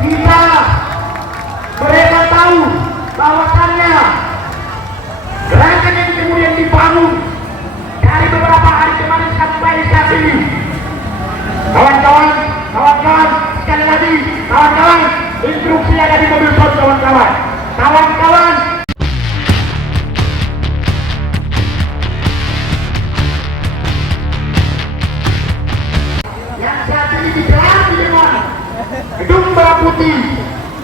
Kita mereka tahu bahwasannya gerakan yang kemudian dibangun dari beberapa hari kemarin sampai saat ini, kawan-kawan, sekali lagi, kawan-kawan, instruksi ada di mobil pos, kawan-kawan. Yang saat ini digelar di depan Gedung Merah Putih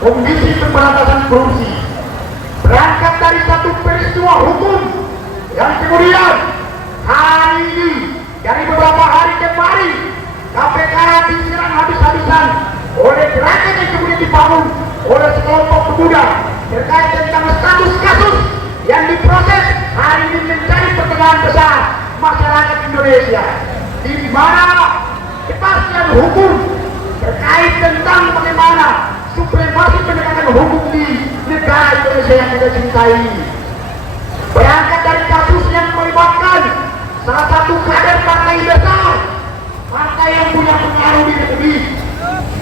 Komisi Pemberantasan Korupsi, berangkat dari satu peristiwa hukum yang kemudian hari ini dari beberapa hari kemarin KPK diserang habis-habisan oleh gerakan yang kemudian dibangun oleh sekelompok pemuda terkait tentang status kasus yang diproses hari ini menjadi pertanyaan besar masyarakat Indonesia, di mana kepastian hukum terkait tentang bagaimana supremasi penegakan hukum di negara Indonesia yang kita cintai ini. Berangkat dari kasus yang melibatkan salah satu kader partai besar, partai yang punya pengaruh di Republik,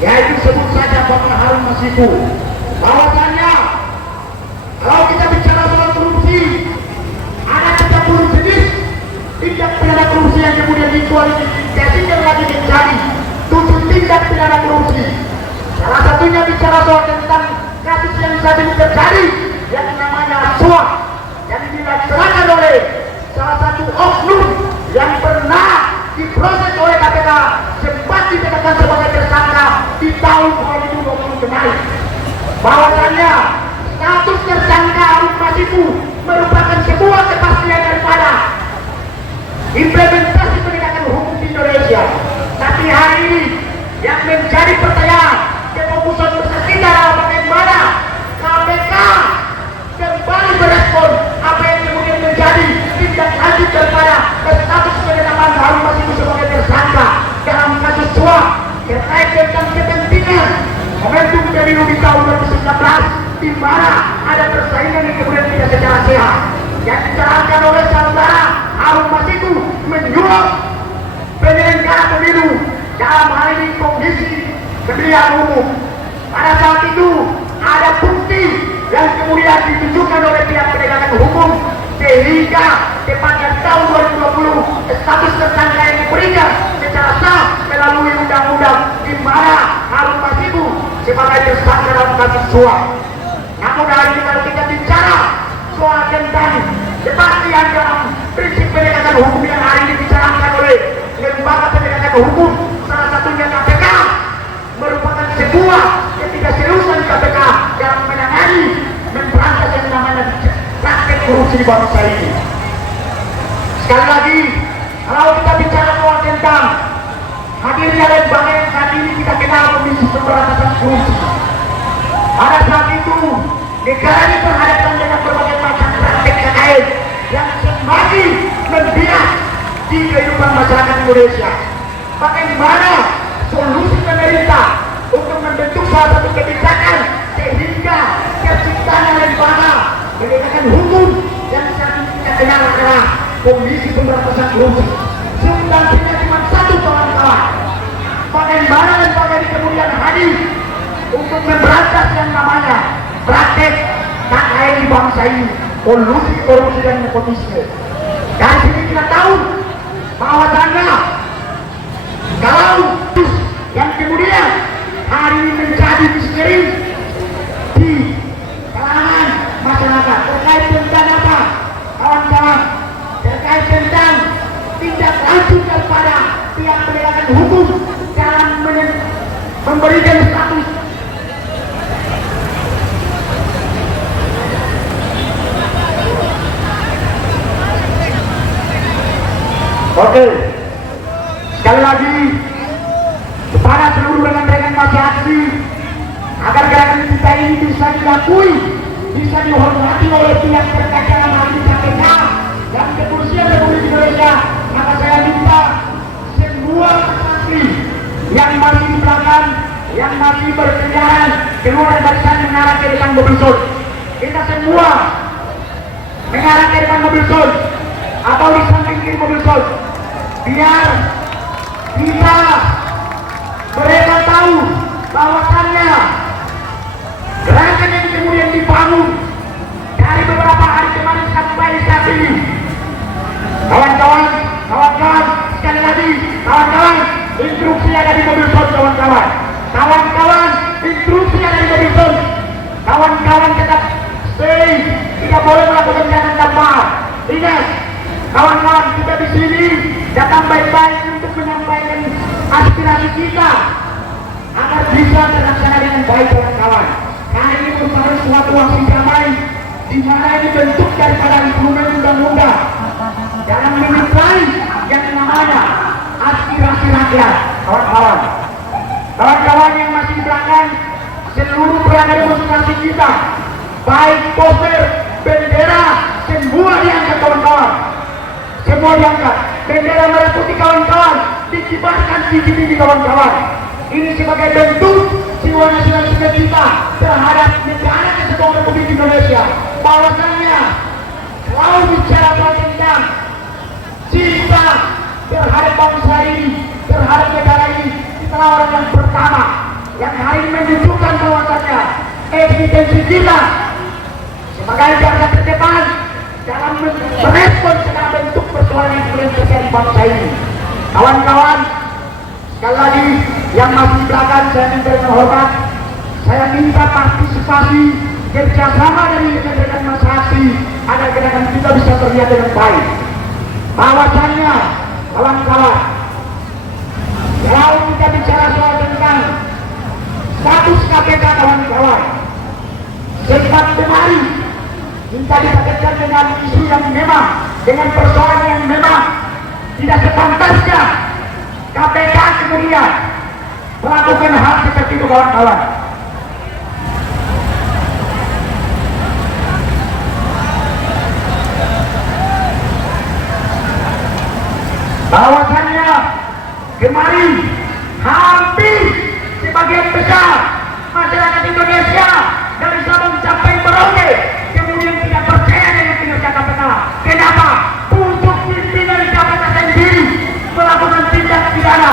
yaitu sebut saja Bapak Harun Masiku. Bahwasannya kalau kita bicara soal korupsi, ada 30 jenis tindak pidana korupsi yang kemudian dikualifikasikan lagi menjadi 7 tindak pidana korupsi. Salah satunya bicara soal tentang kasus yang saat ini terjadi yang namanya suap yang dilaksanakan oleh salah satu oknum yang pernah diproses oleh KPK sempat ditetapkan sebagai tersangka di tahun 2020 kemarin. Bahwasannya status tersangka Harun Masiku merupakan sebuah kepastian daripada implementasi penegakan hukum di Indonesia. Tapi hari ini yang menjadi pertanyaan kefokusan besar kita adalah bagaimana KPK kembali berespon apa yang kemudian menjadi tindak lanjut daripada status penetapan Harun Masiku sebagai tersangka dalam kasus suap terkait tentang kepentingan momentum pemilu di tahun 2019, di mana ada persaingan yang kemudian tidak secara sehat yang dijalankan oleh saudara Harun Masiku menyuap penyelenggara pemilu dalam hal ini Komisi Pemilihan Umum. Pada saat itu ada bukti yang kemudian ditunjukkan oleh pihak penegakan hukum sehingga tepatnya tahun 2020 status tersangka yang diberikan secara sah melalui undang-undang di mana Harun Masiku sebagai tersangka dalam kasus suap. Namun hari ini kalau kita bicara soal tentang kepastian dalam prinsip penegakan hukum yang hari ini dijalankan oleh lembaga penegakan hukum, salah satunya KPK, merupakan sebuah ketidakseriusan KPK dalam menangani memberantas yang namanya praktek korupsi di bangsa ini. Sekali lagi, kalau kita bicara soal tentang hadirnya lembaga yang saat ini kita kenal Komisi Pemberantasan Korupsi, pada saat itu negara ini berhadapan dengan berbagai macam praktek KKN yang semakin membias di kehidupan masyarakat Indonesia. Bagaimana solusi pemerintah untuk membentuk salah satu kebijakan sehingga terciptanya lembaga penegakan hukum yang saat ini kita kenal adalah Komisi Pemberantasan Korupsi. Substansinya cuma satu, kawan-kawan. Bagaimana lembaga ini kemudian hadir untuk memberantas yang namanya praktek KKN di bangsa ini, kolusi, korupsi dan nepotisme. Dari sini kita tahu bahwasannya kalau yang kemudian hari ini menjadi misteri di kalangan masyarakat terkait tentang apa, kawan-kawan, terkait tentang tindak lanjut daripada pihak penegakan hukum dalam memberikan status Oke, sekali lagi kepada seluruh rekan-rekan masa aksi agar gerakan kita ini bisa diakui, bisa dihormati oleh pihak terkait dalam hal ini KPK dan kepolisian Republik Indonesia, maka saya minta semua aksi yang masih di belakang, yang masih berkeliaran keluar barisan mengarah ke depan mobil sol. Kita semua mengarah ke depan mobil sol atau di samping kiri mobil sol, biar kita mereka tahu bahwasannya boleh melakukan kata maaf. Ingat, kawan-kawan kita di sini datang baik-baik untuk menyampaikan aspirasi kita agar bisa terlaksana dengan baik, kawan-kawan. Karena ini merupakan suatu aksi damai di mana ini bentuk daripada instrumen undang-undang dalam menilai yang namanya aspirasi rakyat, kawan-kawan. Kawan-kawan yang masih di belakang, seluruh perangkat demonstrasi kita, baik poster, bendera, semua diangkat, kawan-kawan. Semua diangkat. Bendera merah putih, kawan-kawan, dikibarkan tinggi-tinggi, kawan-kawan. Ini sebagai bentuk jiwa nasionalisme kita terhadap negara Kesatuan Republik Indonesia. Bahwasannya kalau bicara tentang cinta terhadap bangsa ini, terhadap negara ini, kita orang yang pertama yang hari ini menunjukkan bahwasannya eksistensi kita sebagai garda terdepan dalam merespon segala bentuk persoalan yang boleh terjadi bangsa ini. Kawan-kawan, sekali lagi yang masih di belakang saya minta dengan hormat, saya minta partisipasi kerjasama dari rekan-rekan masa aksi agar gerakan kita bisa terlihat dengan baik. Bahwasannya, kawan-kawan, kalau kita bicara soal tentang status KPK, kawan-kawan, sempat kemarin kita dikagetkan dengan isu yang memang, dengan persoalan yang memang tidak sepantasnya KPK kemudian melakukan hal seperti itu, kawan-kawan. Bahwasannya kemarin hampir sebagian besar masyarakat Indonesia dari Sabang sampai Merauke kemudian tidak percaya dengan kinerja KPK. Kenapa? Untuk pimpinan KPK sendiri melakukan tindak pidana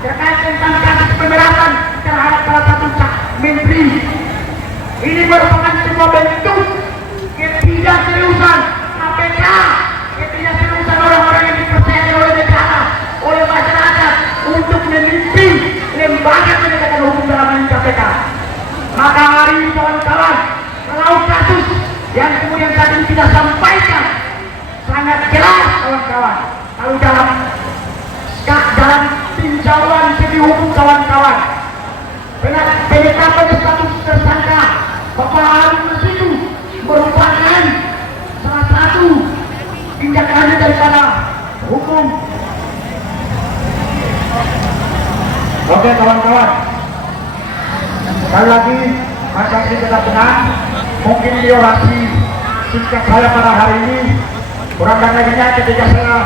terkait tentang kasus pemerasan terhadap salah satu menteri. Ini merupakan sebuah bentuk ketidakseriusan KPK, ketidakseriusan orang-orang yang dipercaya oleh negara, oleh masyarakat untuk memimpin lembaga penegakan hukum dalam hal KPK. Maka hari ini, kawan-kawan, kalau kasus yang kemudian saat ini kita sampaikan sangat jelas, kawan-kawan, kalau dalam tinjauan segi hukum, kawan-kawan, penetapan status tersangka Bapak Harun Masiku merupakan salah satu tindak lanjut daripada hukum. Oke, kawan-kawan, sekali lagi masa ini tetap benar. Mungkin di orasi singkat saya pada hari ini kurang dan lebihnya ketika saya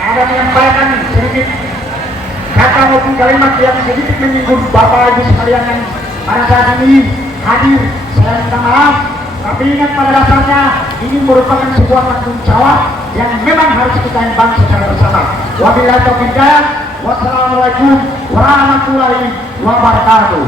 ada menyampaikan sedikit kata maupun kalimat yang sedikit menyinggung Bapak Ibu sekalian yang pada saat ini hadir, saya minta maaf. Tapi ingat, pada dasarnya ini merupakan sebuah tanggung jawab yang memang harus kita emban secara bersama. Wabillahi taufiq hidayah. Wassalamualaikum warahmatullahi wabarakatuh.